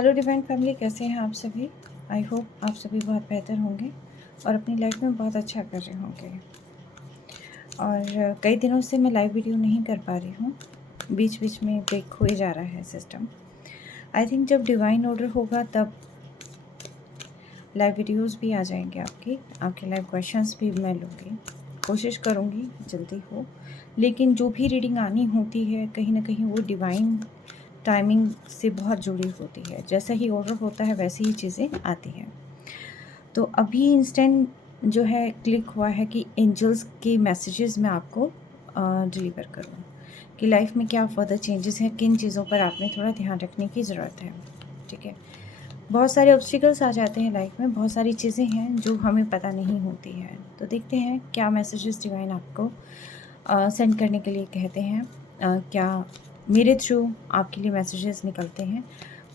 Hello divine family, कैसे हैं आप सभी। आई होप आप सभी बहुत बेहतर होंगे और अपनी लाइफ में बहुत अच्छा कर रहे होंगे। और कई दिनों से मैं लाइव वीडियो नहीं कर पा रही हूँ, बीच बीच में ब्रेक हुए जा रहा है सिस्टम। आई थिंक जब डिवाइन ऑर्डर होगा तब लाइव वीडियोस भी आ जाएंगे आपके लाइव क्वेश्चंस भी मैं लूँगी, कोशिश करूँगी जल्दी हो। लेकिन जो भी रीडिंग आनी होती है कहीं ना कहीं वो डिवाइन टाइमिंग से बहुत जुड़ी होती है। जैसा ही ऑर्डर होता है वैसी ही चीज़ें आती हैं। तो अभी इंस्टेंट जो है क्लिक हुआ है कि एंजल्स के मैसेजेस मैं आपको डिलीवर करूँ कि लाइफ में क्या फर्दर चेंजेस हैं, किन चीज़ों पर आपने थोड़ा ध्यान रखने की ज़रूरत है। ठीक है, बहुत सारे ऑब्स्टिकल्स आ जाते हैं लाइफ में, बहुत सारी चीज़ें हैं जो हमें पता नहीं होती है। तो देखते हैं क्या मैसेजेस डिवाइन आपको सेंड करने के लिए कहते हैं। क्या मेरे थ्रू आपके लिए मैसेजेस निकलते हैं।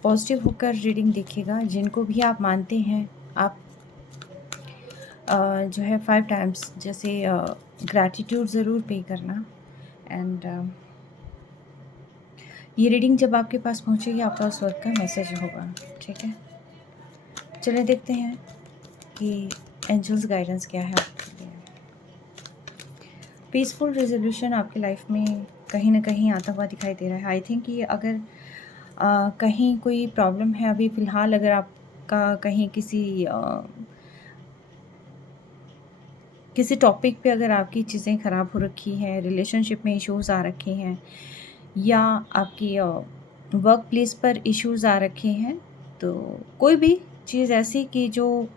पॉजिटिव होकर रीडिंग देखिएगा। जिनको भी आप मानते हैं आप जो है 5 टाइम्स जैसे ग्रैटिट्यूड ज़रूर पे करना। एंड ये रीडिंग जब आपके पास पहुंचेगी आपका उस वक्त का मैसेज होगा। ठीक है, चलिए देखते हैं कि एंजल्स गाइडेंस क्या है आपके लिए। पीसफुल रेजोल्यूशन आपकी लाइफ में कहीं ना कहीं आता हुआ दिखाई दे रहा है। आई थिंक कि अगर कहीं कोई प्रॉब्लम है अभी फ़िलहाल, अगर आपका कहीं किसी टॉपिक पे अगर आपकी चीज़ें ख़राब हो रखी हैं, रिलेशनशिप में इश्यूज़ आ रखे हैं, या आपकी वर्क प्लेस पर इश्यूज़ आ रखे हैं, तो कोई भी चीज़ ऐसी कि जो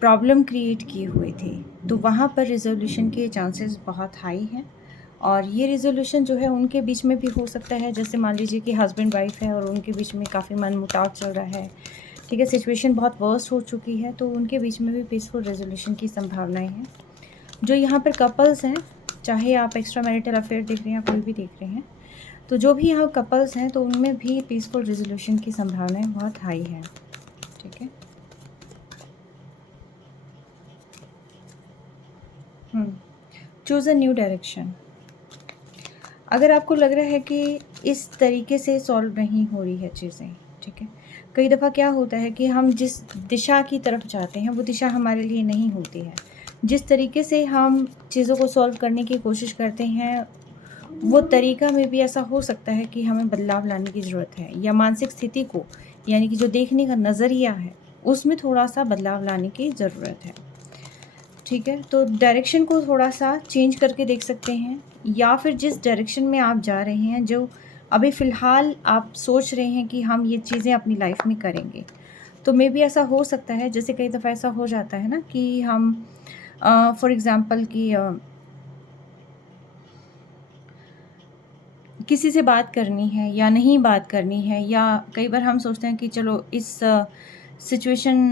प्रॉब्लम क्रिएट किए हुए थे, तो वहाँ पर रिज़ोल्यूशन के चांसेस बहुत हाई हैं। और ये रिज़ोल्यूशन जो है उनके बीच में भी हो सकता है। जैसे मान लीजिए कि हस्बैंड वाइफ है और उनके बीच में काफ़ी मनमुटाव चल रहा है। ठीक है, सिचुएशन बहुत वर्स्ट हो चुकी है, तो उनके बीच में भी पीसफुल रेजोल्यूशन की संभावनाएं हैं। जो यहाँ पर कपल्स हैं, चाहे आप एक्स्ट्रा मैरिटल अफेयर देख रहे हैं या कोई भी देख रहे हैं, तो जो भी यहाँ कपल्स हैं तो उनमें भी पीसफुल रेजोल्यूशन की संभावनाएं बहुत हाई है। ठीक है, चूज़ अ न्यू डायरेक्शन। अगर आपको लग रहा है कि इस तरीके से सॉल्व नहीं हो रही है चीज़ें, ठीक है, कई दफ़ा क्या होता है कि हम जिस दिशा की तरफ जाते हैं वो दिशा हमारे लिए नहीं होती है। जिस तरीके से हम चीज़ों को सॉल्व करने की कोशिश करते हैं वो तरीका में भी ऐसा हो सकता है कि हमें बदलाव लाने की ज़रूरत है, या मानसिक स्थिति को, यानी कि जो देखने का नज़रिया है उसमें थोड़ा सा बदलाव लाने की ज़रूरत है। ठीक है, तो डायरेक्शन को थोड़ा सा चेंज करके देख सकते हैं, या फिर जिस डायरेक्शन में आप जा रहे हैं, जो अभी फ़िलहाल आप सोच रहे हैं कि हम ये चीज़ें अपनी लाइफ में करेंगे, तो मे बी ऐसा हो सकता है। जैसे कई दफ़ा ऐसा हो जाता है ना कि हम फॉर एग्ज़ाम्पल कि किसी से बात करनी है या नहीं बात करनी है, या कई बार हम सोचते हैं कि चलो इस सिचुएशन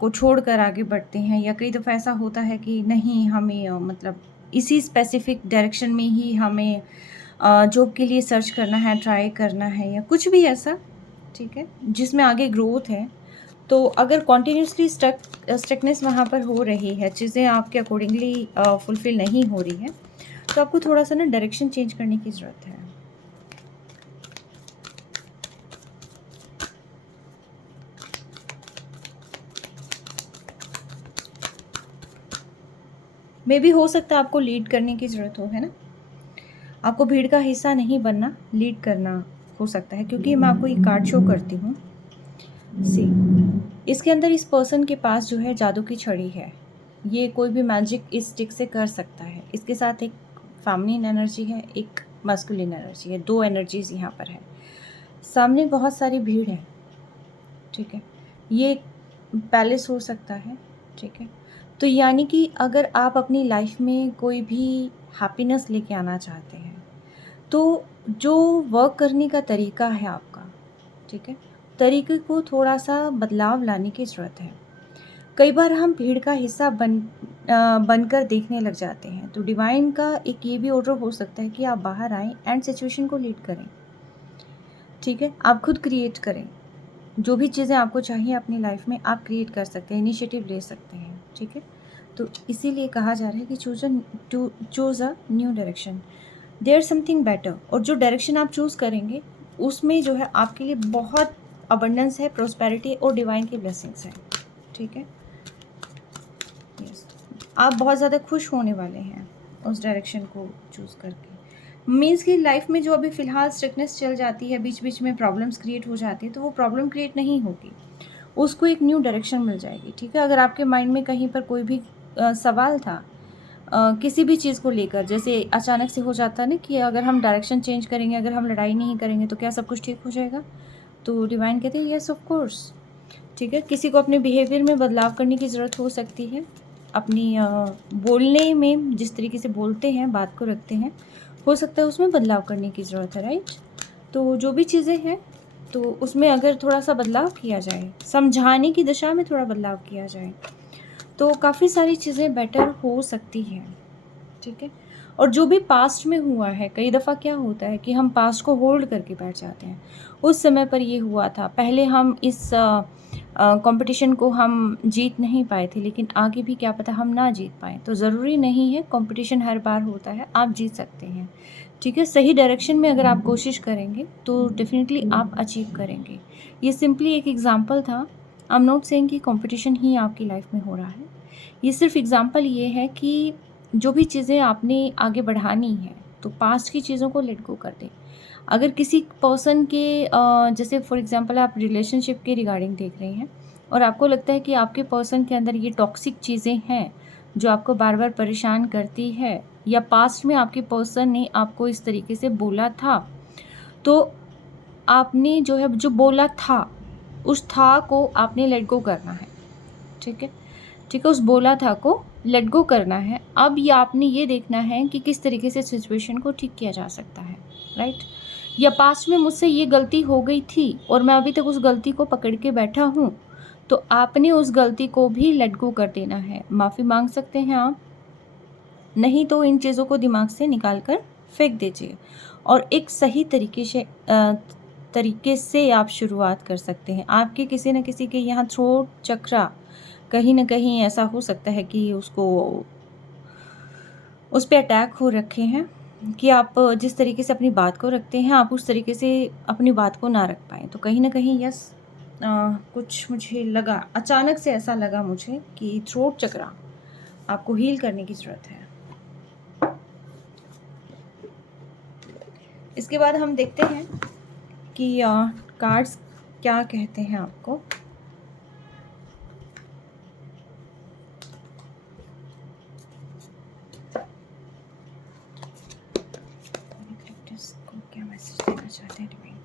को छोड़कर आगे बढ़ते हैं, या कई दफ़ा ऐसा होता है कि नहीं हमें मतलब इसी स्पेसिफिक डायरेक्शन में ही हमें जॉब के लिए सर्च करना है, ट्राई करना है, या कुछ भी ऐसा। ठीक है, जिसमें आगे ग्रोथ है। तो अगर कॉन्टिन्यूसली स्टकनेस वहाँ पर हो रही है, चीज़ें आपके अकॉर्डिंगली फुलफ़िल नहीं हो रही है, तो आपको थोड़ा-सा ना डायरेक्शन चेंज करने की ज़रूरत है। मे बी हो सकता है आपको लीड करने की ज़रूरत हो, है ना? आपको भीड़ का हिस्सा नहीं बनना, लीड करना हो सकता है, क्योंकि मैं आपको ये कार्ड शो करती हूँ। सी, इसके अंदर इस पर्सन के पास जो है जादू की छड़ी है। ये कोई भी मैजिक इस स्टिक से कर सकता है। इसके साथ एक फेमिनिन एनर्जी है, एक मस्कुलिन एनर्जी है, 2 एनर्जीज़ यहाँ पर है। सामने बहुत सारी भीड़ है। ठीक है, ये एक पैलेस हो सकता है। ठीक है, तो यानी कि अगर आप अपनी लाइफ में कोई भी हैप्पीनेस लेके आना चाहते हैं, तो जो वर्क करने का तरीका है आपका, ठीक है, तरीके को थोड़ा-सा बदलाव लाने की ज़रूरत है। कई बार हम भीड़ का हिस्सा बनकर देखने लग जाते हैं, तो डिवाइन का एक ये भी ऑर्डर हो सकता है कि आप बाहर आएँ एंड सिचुएशन को लीड करें। ठीक है, आप खुद क्रिएट करें। जो भी चीज़ें आपको चाहिए अपनी लाइफ में आप क्रिएट कर सकते हैं, इनिशिएटिव ले सकते हैं। ठीक है, तो इसीलिए कहा जा रहा है कि choose a new direction, there something better. और जो डायरेक्शन आप चूज़ करेंगे उसमें जो है आपके लिए बहुत अबंडेंस है, प्रोस्पेरिटी और डिवाइन की ब्लेसिंग्स है, ठीक है। यस, आप बहुत ज़्यादा खुश होने वाले हैं उस डायरेक्शन को चूज़ करके। मीन्स कि लाइफ में जो अभी फ़िलहाल स्ट्रिक्टनेस चल जाती है, बीच बीच में प्रॉब्लम्स क्रिएट हो जाती है, तो वो प्रॉब्लम क्रिएट नहीं होगी, उसको एक न्यू डायरेक्शन मिल जाएगी, ठीक है। अगर आपके माइंड में कहीं पर कोई भी सवाल था किसी भी चीज़ को लेकर, जैसे अचानक से हो जाता है ना कि अगर हम डायरेक्शन चेंज करेंगे, अगर हम लड़ाई नहीं करेंगे तो क्या सब कुछ ठीक हो जाएगा? तो डिवाइन कहते हैं यस ऑफ कोर्स, ठीक है। किसी को अपने बिहेवियर में बदलाव करने की ज़रूरत हो सकती है, अपनी बोलने में जिस तरीके से बोलते हैं, बात को रखते हैं, हो सकता है उसमें बदलाव करने की ज़रूरत है, राइट। तो जो भी चीज़ें हैं, तो उसमें अगर थोड़ा सा बदलाव किया जाए, समझाने की दिशा में थोड़ा बदलाव किया जाए, तो काफ़ी सारी चीज़ें बेटर हो सकती हैं, ठीक है। और जो भी पास्ट में हुआ है, कई दफ़ा क्या होता है कि हम पास्ट को होल्ड करके बैठ जाते हैं, उस समय पर ये हुआ था, पहले हम इस कंपटीशन को हम जीत नहीं पाए थे, लेकिन आगे भी क्या पता हम ना जीत पाएँ। तो ज़रूरी नहीं है कंपटीशन हर बार होता है, आप जीत सकते हैं, ठीक है। सही डायरेक्शन में अगर आप कोशिश करेंगे तो डेफिनेटली आप अचीव करेंगे। ये सिंपली एक एग्ज़ाम्पल था। आई एम नॉट सेइंग कि कंपटीशन ही आपकी लाइफ में हो रहा है। ये सिर्फ एग्ज़ाम्पल ये है कि जो भी चीज़ें आपने आगे बढ़ानी है, तो पास्ट की चीज़ों को लेट गो कर दें। अगर किसी पर्सन के जैसे फॉर एग्ज़ाम्पल आप रिलेशनशिप के रिगार्डिंग देख रही हैं और आपको लगता है कि आपके पर्सन के अंदर ये टॉक्सिक चीज़ें हैं, जो आपको बार-बार परेशान करती है, या पास्ट में आपके पर्सन ने आपको इस तरीके से बोला था, तो आपने जो है जो बोला था, उस था को आपने लेट गो करना है, ठीक है। ठीक है, उस बोला था को लेट गो करना है। अब ये आपने ये देखना है कि किस तरीके से सिचुएशन को ठीक किया जा सकता है, राइट। या पास्ट में मुझसे ये गलती हो गई थी और मैं अभी तक उस गलती को पकड़ के बैठा हूँ, तो आपने उस गलती को भी लेट गो कर देना है। माफ़ी मांग सकते हैं आप, नहीं तो इन चीज़ों को दिमाग से निकाल कर फेंक दीजिए और एक सही तरीके से आप शुरुआत कर सकते हैं। आपके किसी न किसी के यहाँ थ्रोट चक्रा कहीं न कहीं ऐसा हो सकता है कि उस पे अटैक हो रखे हैं कि आप जिस तरीके से अपनी बात को रखते हैं, आप उस तरीके से अपनी बात को ना रख पाएँ। तो कहीं न कहीं यस, कुछ मुझे लगा, अचानक से ऐसा लगा मुझे कि थ्रोट चक्रा आपको हील करने की ज़रूरत है। इसके बाद हम देखते हैं कि कार्ड्स क्या कहते हैं आपको। को क्या मैसेज देना चाहते हैं डिवाइन?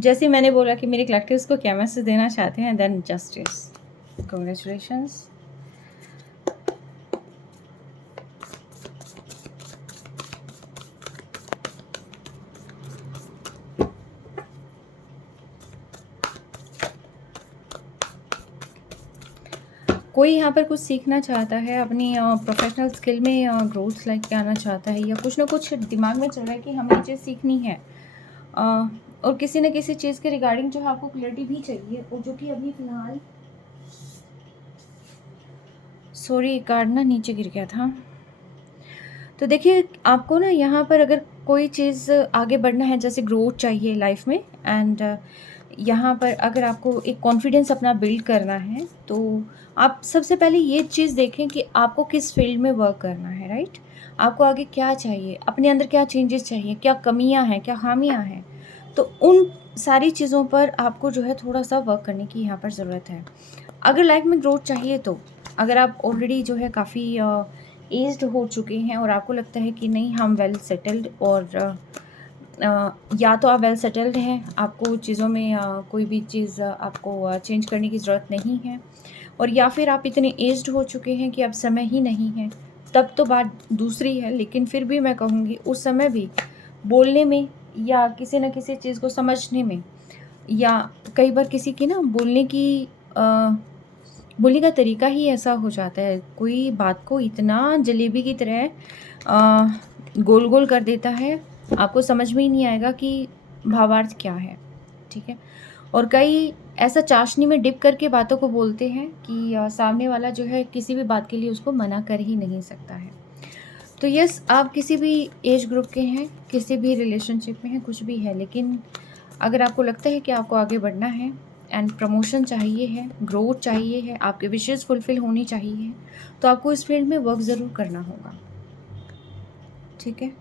जैसे मैंने बोला कि मेरे कलेक्टिव्स को क्या मैसेज देना चाहते हैं, देन जस्टिस, कांग्रेचुलेशंस। कोई यहाँ पर कुछ सीखना चाहता है, अपनी प्रोफेशनल स्किल में ग्रोथ लेके आना चाहता है, या कुछ ना कुछ दिमाग में चल रहा है कि हमें ये चीज़ सीखनी है, और किसी न किसी चीज़ के रिगार्डिंग जो है आपको क्लैरिटी भी चाहिए, और जो कि अभी फ़िलहाल, सॉरी कार्ड ना नीचे गिर गया था। तो देखिए, आपको ना यहाँ पर अगर कोई चीज़ आगे बढ़ना है, जैसे ग्रोथ चाहिए लाइफ में, एंड यहाँ पर अगर आपको एक कॉन्फिडेंस अपना बिल्ड करना है, तो आप सबसे पहले ये चीज़ देखें कि आपको किस फील्ड में वर्क करना है, राइट। आपको आगे क्या चाहिए, अपने अंदर क्या चेंजेस चाहिए, क्या कमियां हैं, क्या खामियां हैं, तो उन सारी चीज़ों पर आपको जो है थोड़ा सा वर्क करने की यहाँ पर ज़रूरत है। अगर लाइफ में ग्रोथ चाहिए, तो अगर आप ऑलरेडी जो है काफ़ी एज्ड हो चुके हैं और आपको लगता है कि नहीं हम वेल सेटल्ड, और या तो आप वेल सेटल्ड हैं, आपको चीज़ों में कोई भी चीज़ आपको चेंज करने की ज़रूरत नहीं है, और या फिर आप इतने एज्ड हो चुके हैं कि अब समय ही नहीं है, तब तो बात दूसरी है। लेकिन फिर भी मैं कहूँगी उस समय भी बोलने में या किसी न किसी चीज़ को समझने में, या कई बार किसी की ना बोलने का तरीका ही ऐसा हो जाता है, कोई बात को इतना जलेबी की तरह गोल गोल कर देता है, आपको समझ में ही नहीं आएगा कि भावार्थ क्या है, ठीक है। और कई ऐसा चाशनी में डिप करके बातों को बोलते हैं कि सामने वाला जो है किसी भी बात के लिए उसको मना कर ही नहीं सकता है। तो यस, आप किसी भी एज ग्रुप के हैं, किसी भी रिलेशनशिप में हैं, कुछ भी है, लेकिन अगर आपको लगता है कि आपको आगे बढ़ना है एंड प्रमोशन चाहिए है, ग्रोथ चाहिए है, आपके विशेज़ फुलफ़िल होनी चाहिए, तो आपको इस फील्ड में वर्क ज़रूर करना होगा। ठीक है?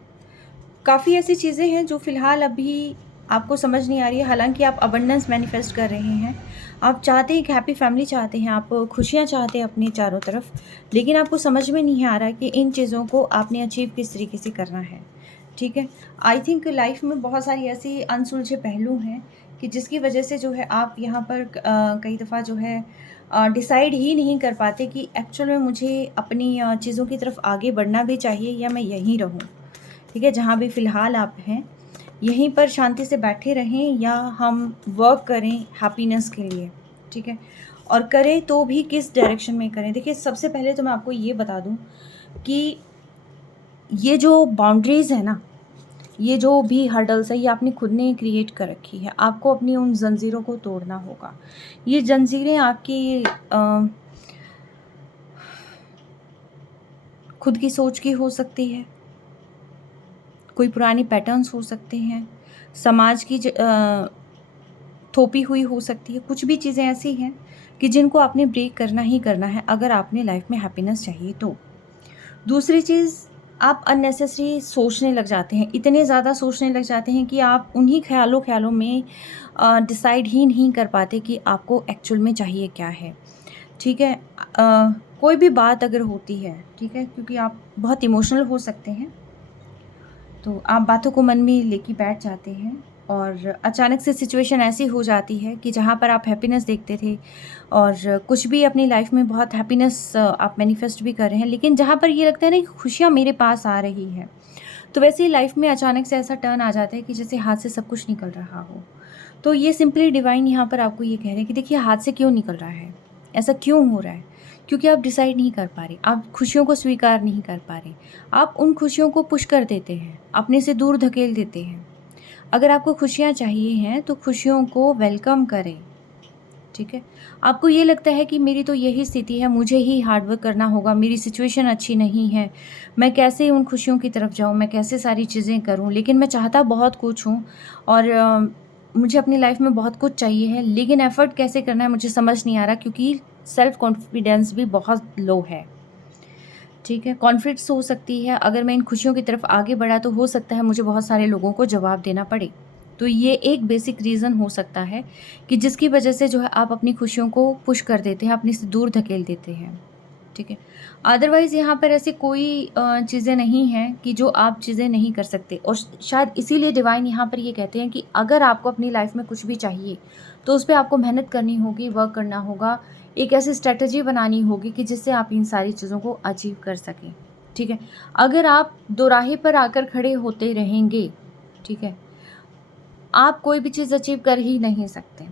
काफ़ी ऐसी चीज़ें हैं जो फ़िलहाल अभी आपको समझ नहीं आ रही है, हालाँकि आप अबंडेंस मैनिफेस्ट कर रहे हैं। आप चाहते हैं, एक हैप्पी फैमिली चाहते हैं, आप खुशियाँ चाहते हैं अपनी चारों तरफ, लेकिन आपको समझ में नहीं आ रहा है कि इन चीज़ों को आपने अचीव किस तरीके से करना है। ठीक है? आई थिंक लाइफ़ में बहुत सारी ऐसी अनसुलझे पहलू हैं कि जिसकी वजह से जो है आप यहाँ पर कई दफ़ा जो है डिसाइड ही नहीं कर पाते कि एक्चुअल में मुझे अपनी चीज़ों की तरफ आगे बढ़ना भी चाहिए या मैं यहीं रहूँ। ठीक है? जहाँ भी फ़िलहाल आप हैं, यहीं पर शांति से बैठे रहें या हम वर्क करें हैप्पीनेस के लिए, ठीक है? और करें तो भी किस डायरेक्शन में करें? देखिए, सबसे पहले तो मैं आपको ये बता दूँ कि ये जो बाउंड्रीज़ है ना, ये जो भी हर्डल्स है, ये आपने खुद ने क्रिएट कर रखी है। आपको अपनी उन ज़ंजीरों को तोड़ना होगा। ये जंजीरें आपकी खुद की सोच की हो सकती है, कोई पुरानी पैटर्न्स हो सकते हैं, समाज की थोपी हुई हो सकती है। कुछ भी चीज़ें ऐसी हैं कि जिनको आपने ब्रेक करना ही करना है अगर आपने लाइफ में हैप्पीनेस चाहिए तो। दूसरी चीज़, आप अननेसेसरी सोचने लग जाते हैं, इतने ज़्यादा सोचने लग जाते हैं कि आप उन्हीं ख़्यालों में डिसाइड ही नहीं कर पाते कि आपको एक्चुअल में चाहिए क्या है। ठीक है? कोई भी बात अगर होती है, ठीक है? क्योंकि आप बहुत इमोशनल हो सकते हैं, तो आप बातों को मन में लेके बैठ जाते हैं और अचानक से सिचुएशन ऐसी हो जाती है कि जहाँ पर आप हैप्पीनेस देखते थे और कुछ भी अपनी लाइफ में बहुत हैप्पीनेस आप मैनिफेस्ट भी कर रहे हैं, लेकिन जहाँ पर ये लगता है ना कि खुशियाँ मेरे पास आ रही है, तो वैसे ही लाइफ में अचानक से ऐसा टर्न आ जाता है कि जैसे हाथ से सब कुछ निकल रहा हो। तो ये सिंपली डिवाइन यहाँ पर आपको ये कह रहे हैं कि देखिए, हाथ से क्यों निकल रहा है, ऐसा क्यों हो रहा है? क्योंकि आप डिसाइड नहीं कर पा रहे, आप खुशियों को स्वीकार नहीं कर पा रहे, आप उन खुशियों को पुश कर देते हैं, अपने से दूर धकेल देते हैं। अगर आपको खुशियाँ चाहिए हैं तो खुशियों को वेलकम करें, ठीक है? आपको ये लगता है कि मेरी तो यही स्थिति है, मुझे ही हार्ड वर्क करना होगा, मेरी सिचुएशन अच्छी नहीं है, मैं कैसे उन खुशियों की तरफ जाऊँ, मैं कैसे सारी चीज़ें करूँ? लेकिन मैं चाहता बहुत कुछ हूँ और मुझे अपनी लाइफ में बहुत कुछ चाहिए है, लेकिन एफ़र्ट कैसे करना है मुझे समझ नहीं आ रहा, क्योंकि सेल्फ कॉन्फिडेंस भी बहुत लो है। ठीक है? कॉन्फ्लिक्ट्स हो सकती है, अगर मैं इन खुशियों की तरफ आगे बढ़ा तो हो सकता है मुझे बहुत सारे लोगों को जवाब देना पड़े। तो ये एक बेसिक रीज़न हो सकता है कि जिसकी वजह से जो है आप अपनी खुशियों को पुश कर देते हैं, अपने से दूर धकेल देते हैं। ठीक है? अदरवाइज़ यहाँ पर ऐसी कोई चीज़ें नहीं हैं कि जो आप चीज़ें नहीं कर सकते, और शायद इसीलिए डिवाइन यहाँ पर ये कहते हैं कि अगर आपको अपनी लाइफ़ में कुछ भी चाहिए, तो उस पे आपको मेहनत करनी होगी, वर्क करना होगा, एक ऐसी स्ट्रैटेजी बनानी होगी कि जिससे आप इन सारी चीज़ों को अचीव कर सकें। ठीक है? अगर आप दोराहे पर आकर खड़े होते रहेंगे, ठीक है, आप कोई भी चीज़ अचीव कर ही नहीं सकते।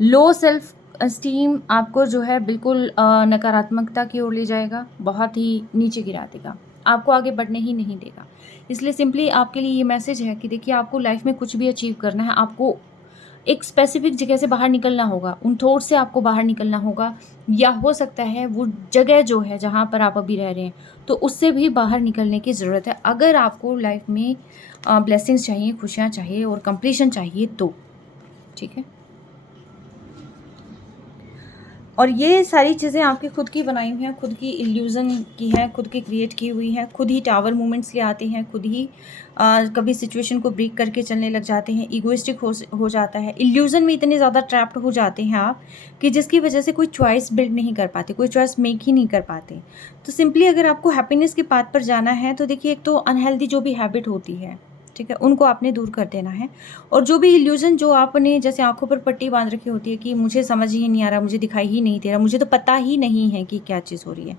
लो सेल्फ एस्टीम आपको जो है बिल्कुल नकारात्मकता की ओर ले जाएगा, बहुत ही नीचे गिरा देगा, आपको आगे बढ़ने ही नहीं देगा। इसलिए सिंपली आपके लिए ये मैसेज है कि देखिए, आपको लाइफ़ में कुछ भी अचीव करना है, आपको एक स्पेसिफिक जगह से बाहर निकलना होगा, उन थॉट से आपको बाहर निकलना होगा, या हो सकता है वो जगह जो है जहाँ पर आप अभी रह रहे हैं, तो उससे भी बाहर निकलने की ज़रूरत है, अगर आपको लाइफ़ में ब्लेसिंग्स चाहिए, खुशियाँ चाहिए और कंप्लीशन चाहिए तो। ठीक है? और ये सारी चीज़ें आपकी खुद की बनाई हुई हैं, खुद की इल्यूज़न की हैं, खुद की क्रिएट की हुई हैं, खुद ही टावर मूवमेंट्स ले आते हैं, खुद ही कभी सिचुएशन को ब्रेक करके चलने लग जाते हैं, इगोइस्टिक हो जाता है। इल्यूज़न में इतने ज़्यादा ट्रैप्ड हो जाते हैं आप कि जिसकी वजह से कोई चॉइस बिल्ड नहीं कर पाते, कोई चॉइस मेक ही नहीं कर पाते। तो सिंपली अगर आपको हैप्पीनेस के पाथ पर जाना है तो देखिए, एक तो अनहेल्दी जो भी हैबिट होती है, ठीक है, उनको आपने दूर कर देना है। और जो भी इल्यूज़न जो आपने जैसे आँखों पर पट्टी बाँध रखी होती है कि मुझे समझ ही नहीं आ रहा, मुझे दिखाई ही नहीं दे रहा, मुझे तो पता ही नहीं है कि क्या चीज़ हो रही है।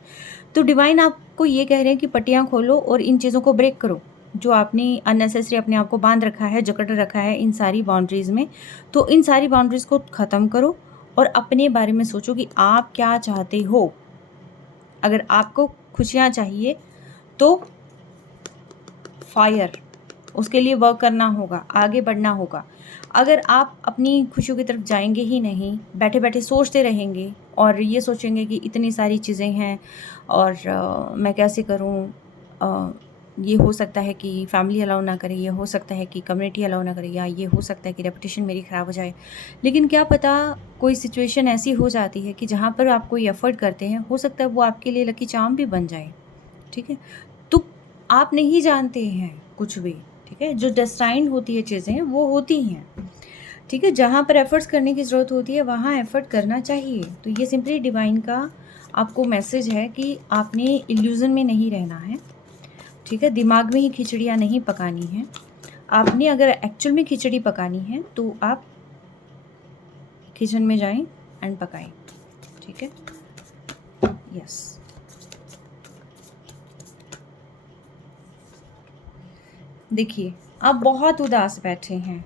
तो डिवाइन आपको ये कह रहे हैं कि पट्टियाँ खोलो और इन चीज़ों को ब्रेक करो। जो आपने अननेसेसरी अपने आप को बाँध रखा है, जकड़ रखा है इन सारी बाउंड्रीज़ में, तो इन सारी बाउंड्रीज़ को ख़त्म करो और अपने बारे में सोचो कि आप क्या चाहते हो। अगर आपको खुशियाँ चाहिए तो फायर, उसके लिए वर्क करना होगा, आगे बढ़ना होगा। अगर आप अपनी खुशियों की तरफ जाएँगे ही नहीं, बैठे-बैठे सोचते रहेंगे और ये सोचेंगे कि इतनी सारी चीज़ें हैं और मैं कैसे करूँ? ये हो सकता है कि फैमिली अलाउ ना करे, ये हो सकता है कि कम्युनिटी अलाउ ना करे, या ये हो सकता है कि रेपुटेशन मेरी ख़राब हो जाए। लेकिन क्या पता कोई सिचुएशन ऐसी हो जाती है कि जहाँ पर आप कोई एफ़र्ट करते हैं, हो सकता है वो आपके लिए लकी चार्म भी बन जाए, ठीक है? तो आप नहीं जानते हैं कुछ भी, ठीक है? जो डेस्टाइन्ड होती है चीज़ें, वो होती हैं, ठीक है? जहाँ पर एफ़र्ट्स करने की ज़रूरत होती है, वहाँ एफ़र्ट करना चाहिए। तो ये सिंपली डिवाइन का आपको मैसेज है कि आपने इल्यूज़न में नहीं रहना है, ठीक है? दिमाग में ही खिचड़ियाँ नहीं पकानी हैं। आपने अगर एक्चुअल में खिचड़ी पकानी है, तो आप किचन में जाएँ एंड पकाएँ, ठीक है? यस। देखिए, आप बहुत उदास बैठे हैं।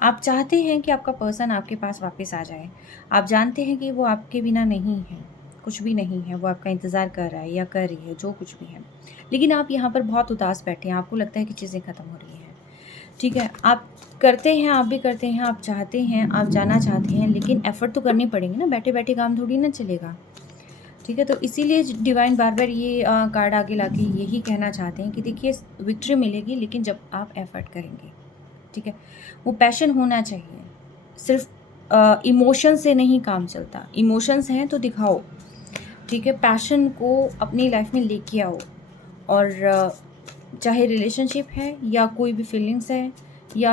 आप चाहते हैं कि आपका पर्सन आपके पास वापस आ जाए। आप जानते हैं कि वो आपके बिना नहीं है, कुछ भी नहीं है, वो आपका इंतज़ार कर रहा है या कर रही है, जो कुछ भी है। लेकिन आप यहाँ पर बहुत उदास बैठे हैं, आपको लगता है कि चीज़ें ख़त्म हो रही हैं, ठीक है? आप करते हैं, आप भी करते हैं, आप चाहते हैं, आप जाना चाहते हैं, लेकिन एफ़र्ट तो करने पड़ेंगे ना, बैठे-बैठे काम थोड़ी ना चलेगा, ठीक है? तो इसीलिए डिवाइन बार-बार ये कार्ड आगे लाके यही कहना चाहते हैं कि देखिए विक्ट्री मिलेगी, लेकिन जब आप एफ़र्ट करेंगे, ठीक है? वो पैशन होना चाहिए। सिर्फ़ इमोशन से नहीं काम चलता। इमोशंस हैं तो दिखाओ, ठीक है? पैशन को अपनी लाइफ़ में लेके आओ, और चाहे रिलेशनशिप है या कोई भी फीलिंग्स है या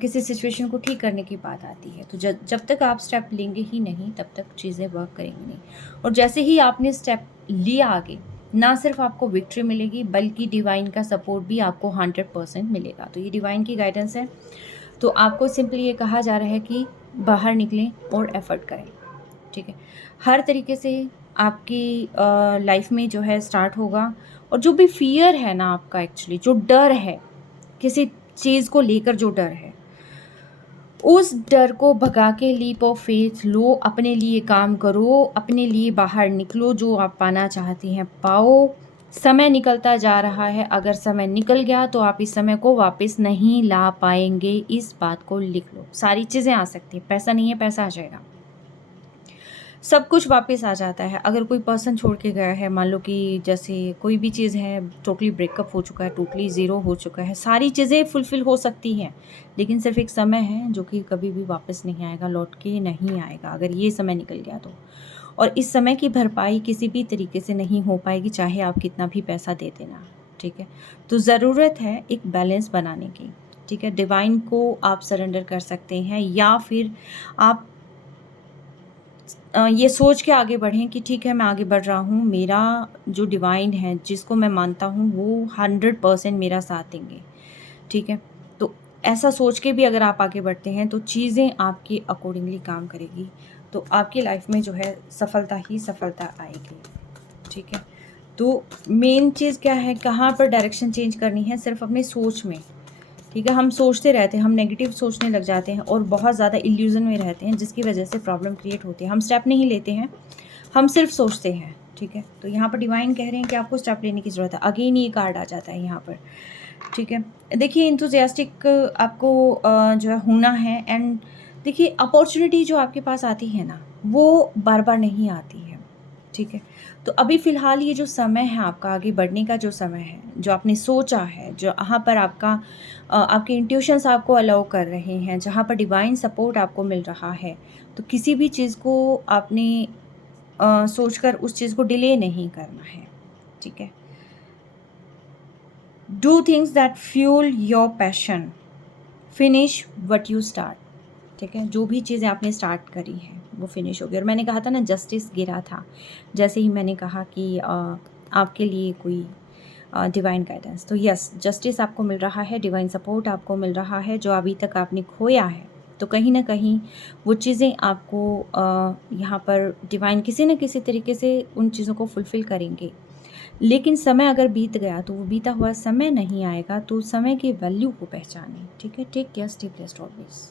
किसी सिचुएशन को ठीक करने की बात आती है, तो जब तक आप स्टेप लेंगे ही नहीं, तब तक चीज़ें वर्क करेंगी नहीं। और जैसे ही आपने स्टेप लिया आगे, ना सिर्फ आपको विक्ट्री मिलेगी, बल्कि डिवाइन का सपोर्ट भी आपको 100% मिलेगा। तो ये डिवाइन की गाइडेंस है। तो आपको सिंपली ये कहा जा रहा है कि बाहर निकलें और एफ़र्ट करें, ठीक है? हर तरीके से आपकी लाइफ़ में जो है स्टार्ट होगा। और जो भी फ़ियर है ना आपका, एक्चुअली जो डर है, किसी चीज़ को लेकर जो डर है, उस डर को भगा के लीप ऑफ फेथ लो, अपने लिए काम करो, अपने लिए बाहर निकलो, जो आप पाना चाहते हैं पाओ। समय निकलता जा रहा है, अगर समय निकल गया तो आप इस समय को वापस नहीं ला पाएँगे, इस बात को लिख लो। सारी चीज़ें आ सकती हैं, पैसा नहीं है, पैसा आ जाएगा। सब कुछ वापस आ जाता है। अगर कोई पर्सन छोड़ के गया है, मान लो कि जैसे कोई भी चीज़ है, टोटली ब्रेकअप हो चुका है, टोटली ज़ीरो हो चुका है, सारी चीज़ें फुलफ़िल हो सकती हैं, लेकिन सिर्फ़ एक समय है जो कि कभी भी वापस नहीं आएगा, लौट के नहीं आएगा, अगर ये समय निकल गया तो। और इस समय की भरपाई किसी भी तरीके से नहीं हो पाएगी, चाहे आप कितना भी पैसा दे देना, ठीक है? तो ज़रूरत है एक बैलेंस बनाने की, ठीक है? डिवाइन को आप सरेंडर कर सकते हैं, या फिर आप ये सोच के आगे बढ़ें कि ठीक है, मैं आगे बढ़ रहा हूँ, मेरा जो डिवाइन है, जिसको मैं मानता हूँ, वो 100% मेरा साथ देंगे, ठीक है? तो ऐसा सोच के भी अगर आप आगे बढ़ते हैं, तो चीज़ें आपके अकॉर्डिंगली काम करेगी, तो आपकी लाइफ में जो है सफलता ही सफलता आएगी, ठीक है? तो मेन चीज़ क्या है, कहाँ पर डायरेक्शन चेंज करनी है, सिर्फ अपनी सोच में, ठीक है? हम सोचते रहते हैं, हम नेगेटिव सोचने लग जाते हैं और बहुत ज़्यादा इल्यूज़न में रहते हैं, जिसकी वजह से प्रॉब्लम क्रिएट होती है। हम स्टेप नहीं लेते हैं, हम सिर्फ सोचते हैं, ठीक है? तो यहाँ पर डिवाइन कह रहे हैं कि आपको स्टेप लेने की ज़रूरत है। अगेन ये कार्ड आ जाता है यहाँ पर, ठीक है? देखिए एंथुसियास्टिक आपको जो है होना है। एंड देखिए अपॉर्च्युनिटी जो आपके पास आती है ना, वो बार-बार नहीं आती है, ठीक है? तो अभी फ़िलहाल ये जो समय है आपका आगे बढ़ने का जो समय है, जो आपने सोचा है, जहाँ पर आपके इंट्यूशंस आपको अलाउ कर रहे हैं, जहाँ पर डिवाइन सपोर्ट आपको मिल रहा है, तो किसी भी चीज़ को आपने सोचकर उस चीज़ को डिले नहीं करना है, ठीक है? Do things that fuel your passion, finish what you start, ठीक है? जो भी चीज़ें आपने स्टार्ट करी हैं, वो फिनिश होगी। और मैंने कहा था ना, जस्टिस गिरा था, जैसे ही मैंने कहा कि आपके लिए कोई डिवाइन गाइडेंस, तो यस, जस्टिस आपको मिल रहा है, डिवाइन सपोर्ट आपको मिल रहा है, जो अभी तक आपने खोया है, तो कहीं न कहीं वो चीज़ें आपको यहाँ पर डिवाइन किसी न किसी तरीके से उन चीज़ों को फुलफ़िल करेंगे। लेकिन समय अगर बीत गया, तो वो बीता हुआ समय नहीं आएगा, तो समय की वैल्यू को पहचानें, ठीक है? Take care, stay blessed always.